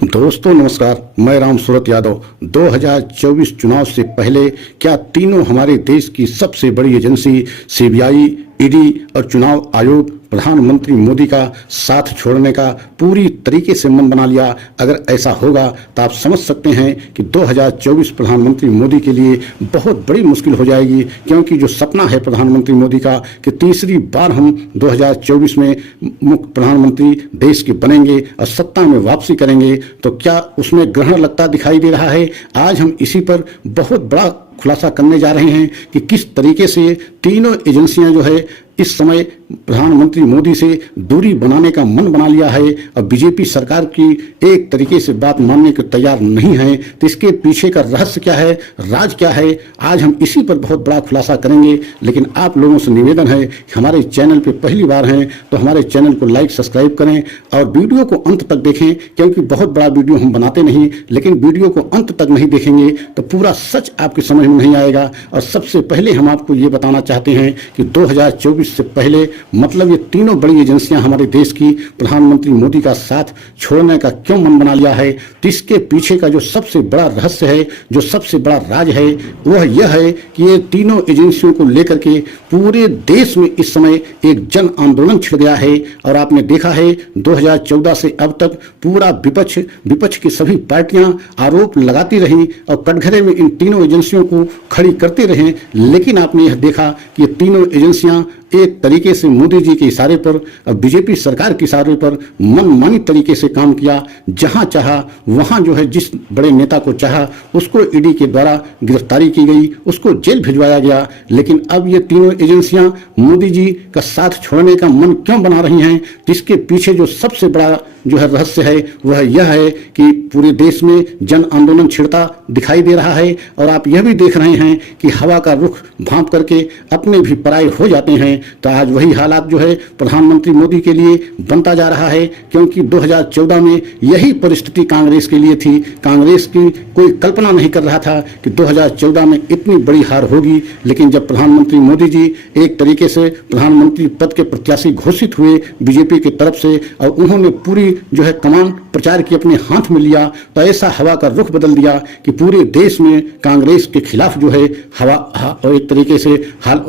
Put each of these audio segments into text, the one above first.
दोस्तों नमस्कार, मैं राम सूरत यादव। 2024 चुनाव से पहले क्या तीनों हमारे देश की सबसे बड़ी एजेंसी सीबीआई, ईडी और चुनाव आयोग प्रधानमंत्री मोदी का साथ छोड़ने का पूरी तरीके से मन बना लिया? अगर ऐसा होगा तो आप समझ सकते हैं कि 2024 प्रधानमंत्री मोदी के लिए बहुत बड़ी मुश्किल हो जाएगी, क्योंकि जो सपना है प्रधानमंत्री मोदी का कि तीसरी बार हम 2024 में मुख्य प्रधानमंत्री देश के बनेंगे और सत्ता में वापसी करेंगे, तो क्या उसमें ग्रहण लगता दिखाई दे रहा है? आज हम इसी पर बहुत बड़ा खुलासा करने जा रहे हैं कि किस तरीके से तीनों एजेंसियां जो है इस समय प्रधानमंत्री मोदी से दूरी बनाने का मन बना लिया है और बीजेपी सरकार की एक तरीके से बात मानने को तैयार नहीं है। तो इसके पीछे का रहस्य क्या है, राज क्या है, आज हम इसी पर बहुत बड़ा खुलासा करेंगे। लेकिन आप लोगों से निवेदन है कि हमारे चैनल पे पहली बार हैं तो हमारे चैनल को लाइक सब्सक्राइब करें और वीडियो को अंत तक देखें, क्योंकि बहुत बड़ा वीडियो हम बनाते नहीं, लेकिन वीडियो को अंत तक नहीं देखेंगे तो पूरा सच आपकी समझ में नहीं आएगा। और सबसे पहले हम आपको ये बताना चाहते हैं कि 2024 से पहले मतलब ये तीनों बड़ी एजेंसियां हमारे देश की प्रधानमंत्री मोदी का साथ छोड़ने का क्यों मन बना लिया है, तो इसके पीछे का जो सबसे बड़ा रहस्य है, जो सबसे बड़ा राज है, वह यह है कि ये तीनों एजेंसियों को लेकर के पूरे देश में इस समय एक जन आंदोलन छिड़ गया है। और आपने देखा है 2014 से अब तक पूरा विपक्ष की सभी पार्टियां आरोप लगाती रही और कटघरे में इन तीनों एजेंसियों को खड़ी करते रहे, लेकिन आपने यह देखा कि ये तीनों एजेंसियां एक तरीके से मोदी जी के इशारे पर और बीजेपी सरकार के इशारे पर मनमानी तरीके से काम किया। जहां चाहा वहां जो है जिस बड़े नेता को चाहा उसको ईडी के द्वारा गिरफ्तारी की गई, उसको जेल भिजवाया गया। लेकिन अब ये तीनों एजेंसियां मोदी जी का साथ छोड़ने का मन क्यों बना रही हैं, जिसके पीछे जो सबसे बड़ा जो है रहस्य है वह यह है कि पूरे देश में जन आंदोलन छिड़ता दिखाई दे रहा है। और आप यह भी देख रहे हैं कि हवा का रुख भांप करके अपने भी पराये हो जाते हैं। तो आज वही हालात जो है प्रधानमंत्री मोदी के लिए बनता जा रहा है, क्योंकि 2014 में यही परिस्थिति कांग्रेस के लिए थी। कांग्रेस की कोई कल्पना नहीं कर रहा था कि 2014 में इतनी बड़ी हार होगी, लेकिन जब प्रधानमंत्री मोदी जी एक तरीके से प्रधानमंत्री पद के प्रत्याशी घोषित हुए बीजेपी की तरफ से और उन्होंने पूरी जो है कमान प्रचार की अपने हाथ में लिया, तो ऐसा हवा का रुख बदल दिया कि पूरे देश में कांग्रेस के खिलाफ जो है और एक तरीके से हाल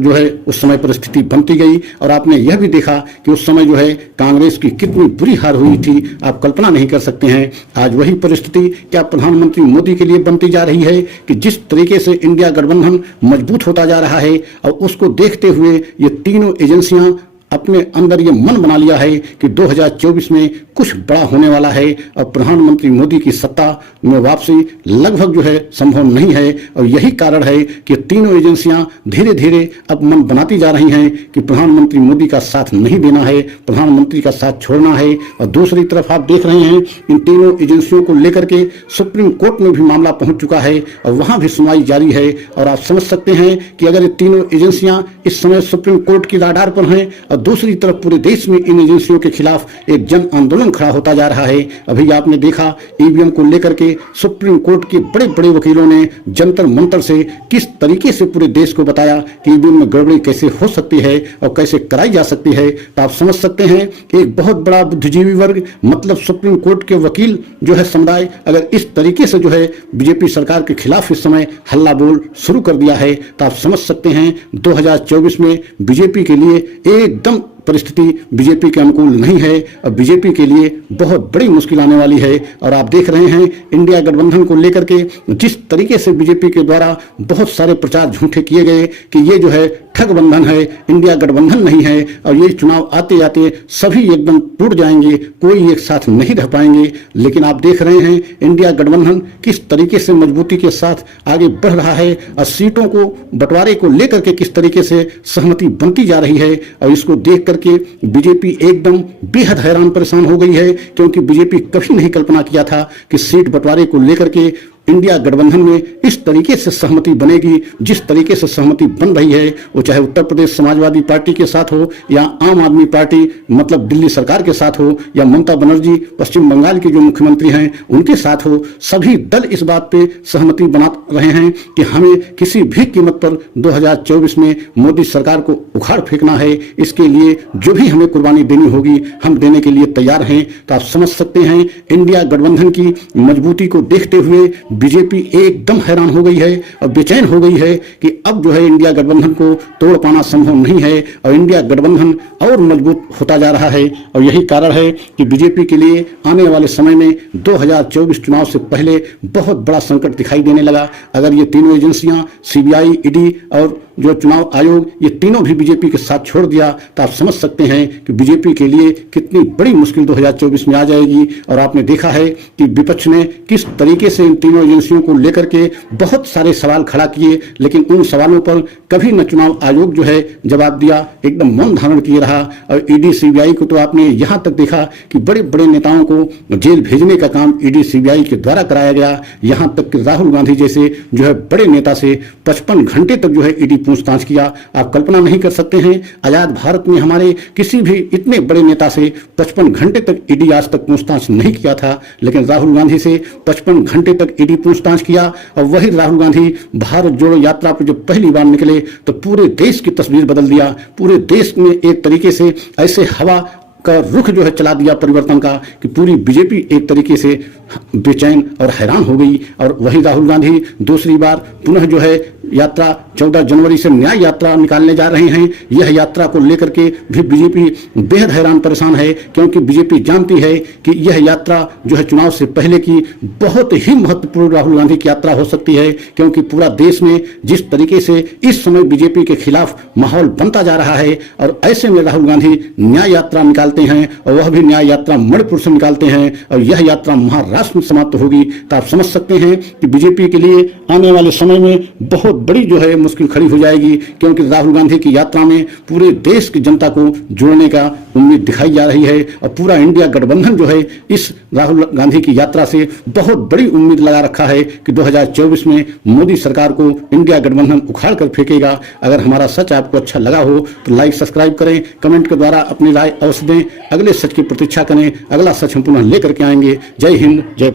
जो है उस समय परिस्थिति बनती गई। और आपने यह भी देखा कि उस समय जो है कांग्रेस की कितनी बुरी हार हुई थी, आप कल्पना नहीं कर सकते हैं। आज वही परिस्थिति क्या प्रधानमंत्री मोदी के लिए बनती जा रही है कि जिस तरीके से इंडिया गठबंधन मजबूत होता जा रहा है और उसको देखते हुए ये तीनों एजेंसियां अपने अंदर ये मन बना लिया है कि 2024 में कुछ बड़ा होने वाला है और प्रधानमंत्री मोदी की सत्ता में वापसी लगभग जो है संभव नहीं है। और यही कारण है कि तीनों एजेंसियां धीरे धीरे अब मन बनाती जा रही हैं कि प्रधानमंत्री मोदी का साथ नहीं देना है, प्रधानमंत्री का साथ छोड़ना है। और दूसरी तरफ आप देख रहे हैं इन तीनों एजेंसियों को लेकर के सुप्रीम कोर्ट में भी मामला पहुंच चुका है और वहां भी सुनवाई जारी है। और आप समझ सकते हैं कि अगर ये तीनों एजेंसियां इस समय सुप्रीम कोर्ट की राडार पर हैं और दूसरी तरफ पूरे देश में इन एजेंसियों के खिलाफ एक जन आंदोलन खड़ा होता जा रहा है। अभी आपने देखा ईवीएम को लेकर के सुप्रीम कोर्ट के बड़े बड़े वकीलों ने जंतर मंतर से किस तरीके से पूरे देश को बताया कि ईवीएम में गड़बड़ी कैसे हो सकती है और कैसे कराई जा सकती है। तो आप समझ सकते हैं एक बहुत बड़ा बुद्धिजीवी वर्ग मतलब सुप्रीम कोर्ट के वकील जो है समुदाय अगर इस तरीके से जो है बीजेपी सरकार के खिलाफ इस समय हल्ला बोल शुरू कर दिया है, तो आप समझ सकते हैं 2024 में बीजेपी के लिए एकदम परिस्थिति बीजेपी के अनुकूल नहीं है और बीजेपी के लिए बहुत बड़ी मुश्किल आने वाली है। और आप देख रहे हैं इंडिया गठबंधन को लेकर के जिस तरीके से बीजेपी के द्वारा बहुत सारे प्रचार झूठे किए गए कि ये जो है ठग बंधन है, इंडिया गठबंधन नहीं है और ये चुनाव आते आते सभी एकदम टूट जाएंगे, कोई एक साथ नहीं रह पाएंगे। लेकिन आप देख रहे हैं इंडिया गठबंधन किस तरीके से मजबूती के साथ आगे बढ़ रहा है और सीटों को बंटवारे को लेकर के किस तरीके से सहमति बनती जा रही है। और इसको देख करके बीजेपी एकदम बेहद हैरान परेशान हो गई है, क्योंकि बीजेपी कभी नहीं कल्पना किया था कि सीट बंटवारे को लेकर के इंडिया गठबंधन में इस तरीके से सहमति बनेगी, जिस तरीके से सहमति बन रही है, वो चाहे उत्तर प्रदेश समाजवादी पार्टी के साथ हो या आम आदमी पार्टी मतलब दिल्ली सरकार के साथ हो या ममता बनर्जी पश्चिम बंगाल के जो मुख्यमंत्री हैं उनके साथ हो, सभी दल इस बात पे सहमति बना रहे हैं कि हमें किसी भी कीमत पर 2024 में मोदी सरकार को उखाड़ फेंकना है। इसके लिए जो भी हमें कुर्बानी देनी होगी हम देने के लिए तैयार हैं। तो आप समझ सकते हैं इंडिया गठबंधन की मजबूती को देखते हुए बीजेपी एकदम हैरान हो गई है और बेचैन हो गई है कि अब जो है इंडिया गठबंधन को तोड़ पाना संभव नहीं है और इंडिया गठबंधन और मजबूत होता जा रहा है। और यही कारण है कि बीजेपी के लिए आने वाले समय में 2024 चुनाव से पहले बहुत बड़ा संकट दिखाई देने लगा। अगर ये तीनों एजेंसियां सीबीआई, ईडी और जो चुनाव आयोग ये तीनों भी बीजेपी के साथ छोड़ दिया तो आप समझ सकते हैं कि बीजेपी के लिए कितनी बड़ी मुश्किल 2024 में आ जाएगी। और आपने देखा है कि विपक्ष ने किस तरीके से इन तीनों एजेंसियों को लेकर के बहुत सारे सवाल खड़ा किए, लेकिन उन सवालों पर कभी न चुनाव आयोग जो है जवाब दिया, एकदम मौन धारण किए रहा। और ईडी सीबीआई को तो आपने यहां तक देखा कि बड़े बड़े नेताओं को जेल भेजने का काम ईडी सीबीआई के द्वारा कराया गया। यहां तक कि राहुल गांधी जैसे जो है बड़े नेता से 55 घंटे तक जो है ईडी पूछताछ किया। आप कल्पना नहीं कर सकते हैं आजाद भारत में हमारे किसी भी इतने बड़े नेता से 55 घंटे तक ईडी आज तक पूछताछ नहीं किया था, लेकिन राहुल गांधी से 55 घंटे तक ईडी पूछताछ किया। और वही राहुल गांधी भारत जोड़ो यात्रा पर जब पहली बार निकले तो पूरे देश की तस्वीर बदल दिया। पूरे देश में एक तरीके से ऐसे हवा का रुख जो है चला दिया परिवर्तन का कि पूरी बीजेपी एक तरीके से बेचैन और हैरान हो गई। और वही राहुल गांधी दूसरी बार पुनः जो है यात्रा 14 जनवरी से न्याय यात्रा निकालने जा रहे हैं। यह यात्रा को लेकर के भी बीजेपी बेहद हैरान परेशान है, क्योंकि बीजेपी जानती है कि यह यात्रा जो है चुनाव से पहले की बहुत ही महत्वपूर्ण राहुल गांधी की यात्रा हो सकती है, क्योंकि पूरा देश में जिस तरीके से इस समय बीजेपी के खिलाफ माहौल बनता जा रहा है और ऐसे में राहुल गांधी न्याय यात्रा निकालते हैं और वह भी न्याय यात्रा मणिपुर से निकालते हैं और यह यात्रा महाराष्ट्र में समाप्त होगी। तो आप समझ सकते हैं कि बीजेपी के लिए आने वाले समय में बहुत बड़ी जो है मुश्किल खड़ी हो जाएगी, क्योंकि राहुल गांधी की यात्रा में पूरे देश की जनता को जोड़ने का उम्मीद दिखाई जा रही है। और पूरा इंडिया गठबंधन जो है इस राहुल गांधी की यात्रा से बहुत बड़ी उम्मीद लगा रखा है कि 2024 में मोदी सरकार को इंडिया गठबंधन उखाड़ कर फेंकेगा। अगर हमारा सच आपको अच्छा लगा हो तो लाइक सब्सक्राइब करें, कमेंट के द्वारा अपनी राय अवश्य दें। अगले सच की प्रतीक्षा करें, अगला सच हम पुनः लेकर के आएंगे। जय हिंद, जय